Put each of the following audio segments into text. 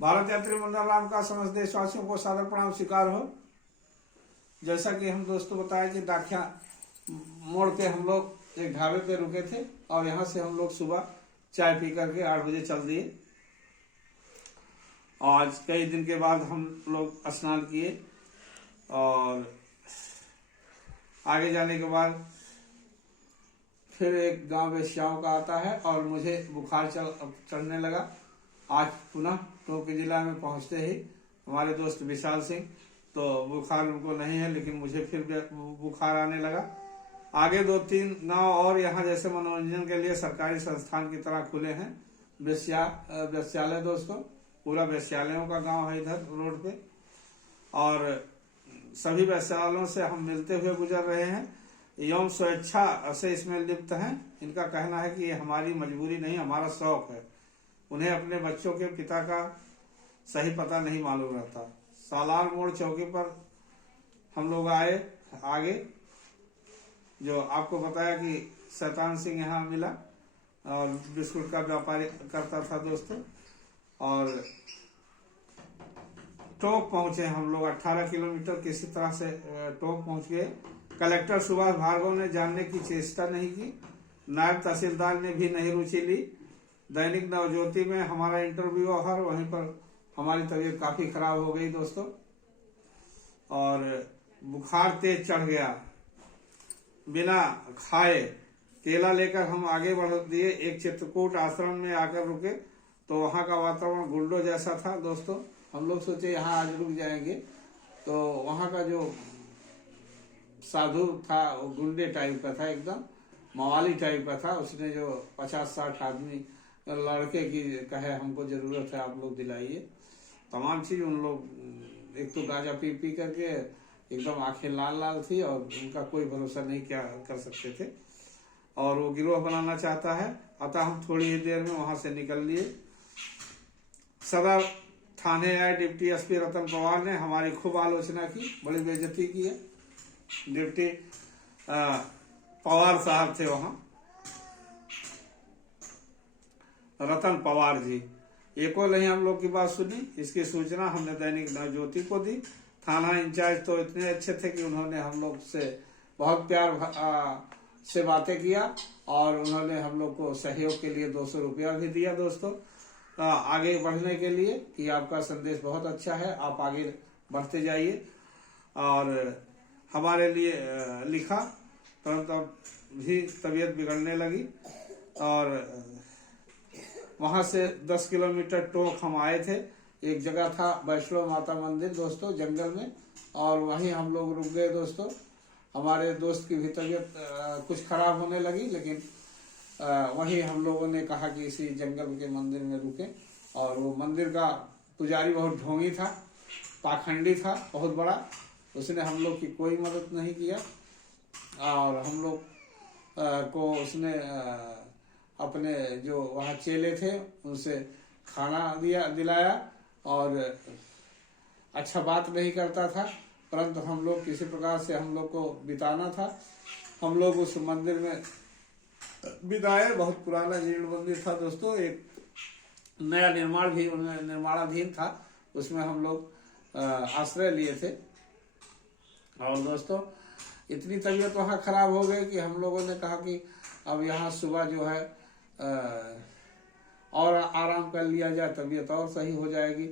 भारत यात्री मंडल राम का समस्त देशवासियों को सादर प्रणाम स्वीकार हो। जैसा कि हम दोस्तों बताया कि दाखिया मोड़ पे हम लोग एक ढाबे पे रुके थे और यहाँ से हम लोग सुबह चाय पी करके 8 बजे चल दिए। आज कई दिन के बाद हम लोग स्नान किए और आगे जाने के बाद फिर एक गांव वेश्याओं का आता है और मुझे बुखार चढ़ने लगा। आज पुनः टोंक जिला में पहुंचते ही हमारे दोस्त विशाल सिंह, तो बुखार उनको नहीं है लेकिन मुझे फिर बुखार आने लगा। आगे 2-3 गांव और यहाँ जैसे मनोरंजन के लिए सरकारी संस्थान की तरह खुले हैं। वेश्यालय दोस्तों, पूरा वेश्यालयों का गांव है इधर रोड पे और सभी वेश्यालयों से हम मिलते हुए गुजर रहे हैं। यौन स्वेच्छा से इसमें लिप्त हैं। इनका कहना है कि ये हमारी मजबूरी नहीं, हमारा शौक है। उन्हें अपने बच्चों के पिता का सही पता नहीं मालूम रहता। सालार मोड़ चौकी पर हम लोग आए। आगे जो आपको बताया कि शैतान सिंह यहाँ मिला और बिस्कुट का व्यापारी करता था दोस्तों। और टोंक पहुंचे हम लोग 18 किलोमीटर किसी तरह से टोंक पहुंच गए। कलेक्टर सुभाष भार्गव ने जानने की चेष्टा नहीं की। नायब तहसीलदार ने भी नहीं रुचि ली। दैनिक नवज्योति में हमारा इंटरव्यू और वहीं पर हमारी तबीयत काफी खराब हो गई दोस्तों और बुखार तेज चढ़ गया। बिना खाए केला लेकर हम आगे बढ़ दिए। एक चित्रकूट आश्रम में आकर रुके तो वहां का वातावरण गुंडो जैसा था दोस्तों। हम लोग सोचे यहाँ आज रुक जाएंगे, तो वहां का जो साधु था वो गुंडे टाइप का था, एकदम मवाली टाइप का था। उसने जो 50-60 आदमी लड़के की कहे हमको जरूरत है, आप लोग दिलाइए। तमाम चीज उन लोग, एक तो गांजा पी पी करके एकदम आंखें लाल लाल थी और उनका कोई भरोसा नहीं क्या कर सकते थे और वो गिरोह बनाना चाहता है। अतः हम थोड़ी ही देर में वहां से निकल लिए। सदर थाने आए डिप्टी एसपी रतन पवार ने हमारी खूब आलोचना की, बड़ी बेइज्जती की है। डिप्टी पवार साहब थे वहां, रतन पवार जी। एको नहीं हम लोग की बात सुनी। इसकी सूचना हमने दैनिक नवज्योति को दी। थाना इंचार्ज तो इतने अच्छे थे कि उन्होंने हम लोग से बहुत प्यार से बातें किया और उन्होंने हम लोग को सहयोग के लिए 200 रुपया भी दिया दोस्तों, आगे बढ़ने के लिए कि आपका संदेश बहुत अच्छा है, आप आगे बढ़ते जाइए। और हमारे लिए लिखा। तुरंत भी तबीयत बिगड़ने लगी और वहां से 10 किलोमीटर टोंक हम आए थे। एक जगह था वैष्णो माता मंदिर दोस्तों, जंगल में, और वहीं हम लोग रुक गए दोस्तों। हमारे दोस्त की भी तबीयत कुछ खराब होने लगी, लेकिन वहीं हम लोगों ने कहा कि इसी जंगल के मंदिर में रुके। और वो मंदिर का पुजारी बहुत ढोंगी था, पाखंडी था, बहुत बड़ा। उसने हम लोग की कोई मदद नहीं किया और हम लोग को उसने अपने जो वहाँ चेले थे उनसे खाना दिलाया और अच्छा बात नहीं करता था, परंतु हम लोग किसी प्रकार से हम लोग को बिताना था। हम लोग उस मंदिर में बिताए। बहुत पुराना जीर्ण मंदिर था दोस्तों, एक नया निर्माण भी निर्माणाधीन था, उसमें हम लोग आश्रय लिए थे। और दोस्तों इतनी तबीयत वहाँ खराब हो गई कि हम लोगों ने कहा कि अब यहाँ सुबह जो है और आराम कर लिया जाए, तबीयत और सही हो जाएगी।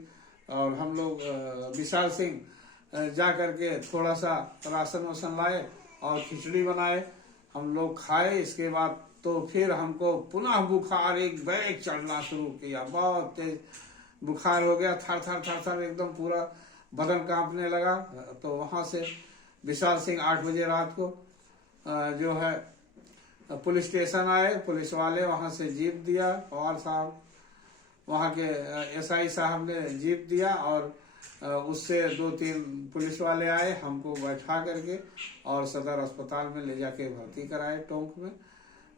और हम लोग विशाल सिंह जा करके थोड़ा सा राशन वासन लाए और खिचड़ी बनाए, हम लोग खाए। इसके बाद तो फिर हमको पुनः बुखार एक बैग चढ़ना शुरू किया। बहुत तेज बुखार हो गया, थर थर थर थर एकदम पूरा बदन कांपने लगा। तो वहां से विशाल सिंह 8 बजे रात को जो है पुलिस स्टेशन आए। पुलिस वाले वहां से जीप दिया, पवार साहब वहां के एसआई साहब ने जीप दिया और उससे 2-3 पुलिस वाले आए, हमको बैठा करके और सदर अस्पताल में ले जाके भर्ती कराए टोंक में।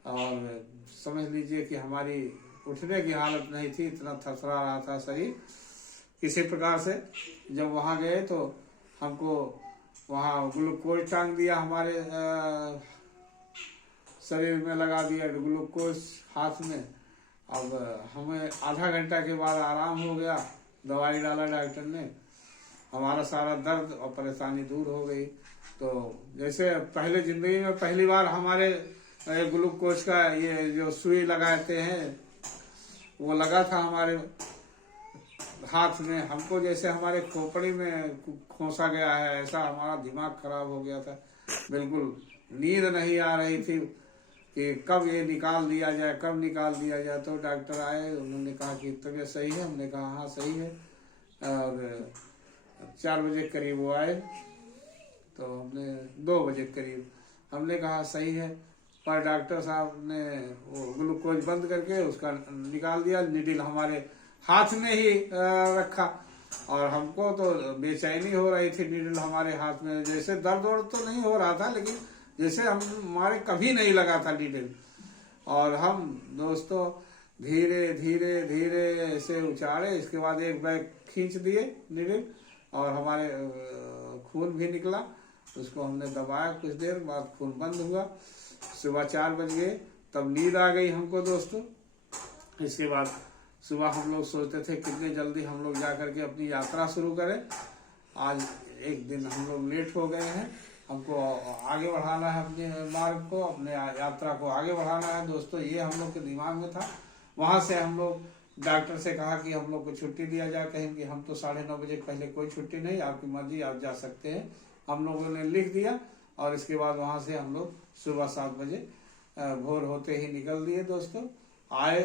और समझ लीजिए कि हमारी उठने की हालत नहीं थी, इतना थरथरा रहा था शरीर किसी प्रकार से। जब वहां गए तो हमको वहां ग्लूकोज टांग दिया, हमारे शरीर में लगा दिया ग्लूकोज हाथ में। अब हमें आधा घंटा के बाद आराम हो गया, दवाई डाला डॉक्टर ने, हमारा सारा दर्द और परेशानी दूर हो गई। तो जैसे पहले जिंदगी में पहली बार हमारे ग्लूकोज का ये जो सुई लगाते हैं वो लगा था हमारे हाथ में, हमको जैसे हमारे खोपड़ी में खोसा गया है, ऐसा हमारा दिमाग खराब हो गया था। बिल्कुल नींद नहीं आ रही थी कि कब ये निकाल दिया जाए, कब निकाल दिया जाए। तो डॉक्टर आए, उन्होंने कहा कि तबीयत सही है। हमने कहा हाँ सही है। और 4 बजे करीब वो आए, तो हमने 2 बजे करीब हमने कहा सही है। पर डॉक्टर साहब ने वो ग्लूकोज बंद करके उसका निकाल दिया, निडिल हमारे हाथ में ही रखा। और हमको तो बेचैनी हो रही थी, निडिल हमारे हाथ में, जैसे दर्द वर्द तो नहीं हो रहा था, लेकिन जैसे हमारे कभी नहीं लगा था निडिल। और हम दोस्तों धीरे धीरे धीरे ऐसे उचारे, इसके बाद एक बैग खींच दिए निडिल, और हमारे खून भी निकला। उसको हमने दबाया, कुछ देर बाद खून बंद हुआ। सुबह 4 बज गए, तब नींद आ गई हमको दोस्तों। इसके बाद सुबह हम लोग सोचते थे कितने जल्दी हम लोग जा करके अपनी यात्रा शुरू करें। आज एक दिन हम लोग लेट हो गए हैं, हमको आगे बढ़ाना है अपने मार्ग को, अपने यात्रा को आगे बढ़ाना है दोस्तों। ये हम लोग के दिमाग में था। वहां से हम लोग डॉक्टर से कहा कि हम लोग को छुट्टी दिया जाए, कहें कि हम तो 9:30 बजे पहले कोई छुट्टी नहीं, आपकी मर्जी, आप जा सकते हैं। हम लोगों ने लिख दिया, और इसके बाद वहां से हम लोग सुबह 7 बजे भोर होते ही निकल दिए दोस्तों। आए,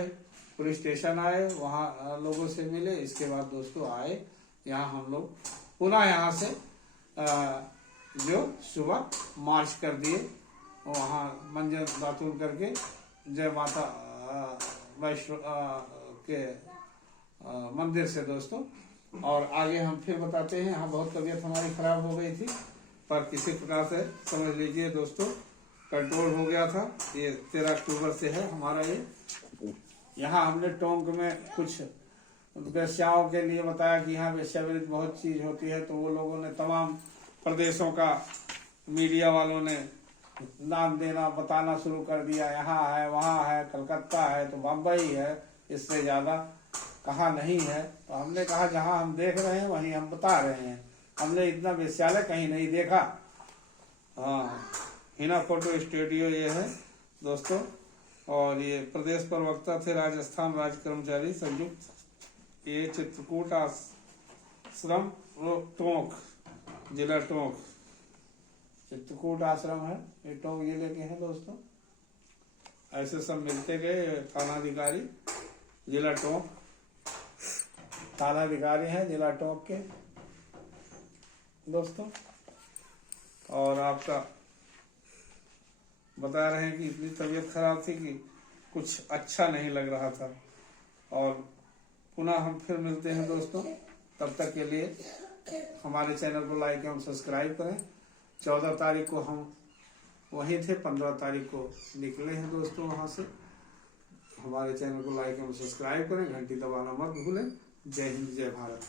पुलिस स्टेशन आए, वहाँ लोगों से मिले। इसके बाद दोस्तों आए यहाँ, हम लोग पुनः यहाँ से जो सुबह मार्च कर दिए, वहाँ मंजर दातुन करके जय माता वैष्णो के मंदिर से दोस्तों। और आगे हम फिर बताते हैं। यहाँ बहुत तबीयत हमारी खराब हो गई थी, पर किसी प्रकार से समझ लीजिए दोस्तों कंट्रोल हो गया था। ये 13 अक्टूबर से है हमारा ये। यहाँ हमने टोंक में कुछ वेश्याओं के लिए बताया कि यहाँ वेश्यावृत्ति बहुत चीज होती है, तो वो लोगों ने तमाम प्रदेशों का मीडिया वालों ने नाम देना, बताना शुरू कर दिया। यहाँ है, वहाँ है, कलकत्ता है, तो बम्बई है, इससे ज्यादा कहाँ नहीं है। तो हमने कहा जहाँ हम देख रहे हैं वहीं हम बता रहे हैं, हमने इतना वेश्यालय कहीं नहीं देखा। हाँ, हिना फोटो स्टूडियो ये है दोस्तों। और ये प्रदेश प्रवक्ता थे राजस्थान राज्य कर्मचारी संयुक्त, ये चित्रकूट आश्रम टोंक, जिला टोंक, चित्रकूट आश्रम है ये, टोंक जिले के हैं दोस्तों। ऐसे सब मिलते गए। थानाधिकारी जिला टोंक, थानाधिकारी हैं जिला टोंक के दोस्तों। और आपका बता रहे हैं कि इतनी तबीयत खराब थी कि कुछ अच्छा नहीं लग रहा था। और पुनः हम फिर मिलते हैं दोस्तों। तब तक के लिए हमारे चैनल को लाइक एवं सब्सक्राइब करें। 14 तारीख को हम वहीं थे, 15 तारीख को निकले हैं दोस्तों वहां से। हमारे चैनल को लाइक एवं सब्सक्राइब करें, घंटी दबाना मत भूलें। जय हिंद, जय भारत।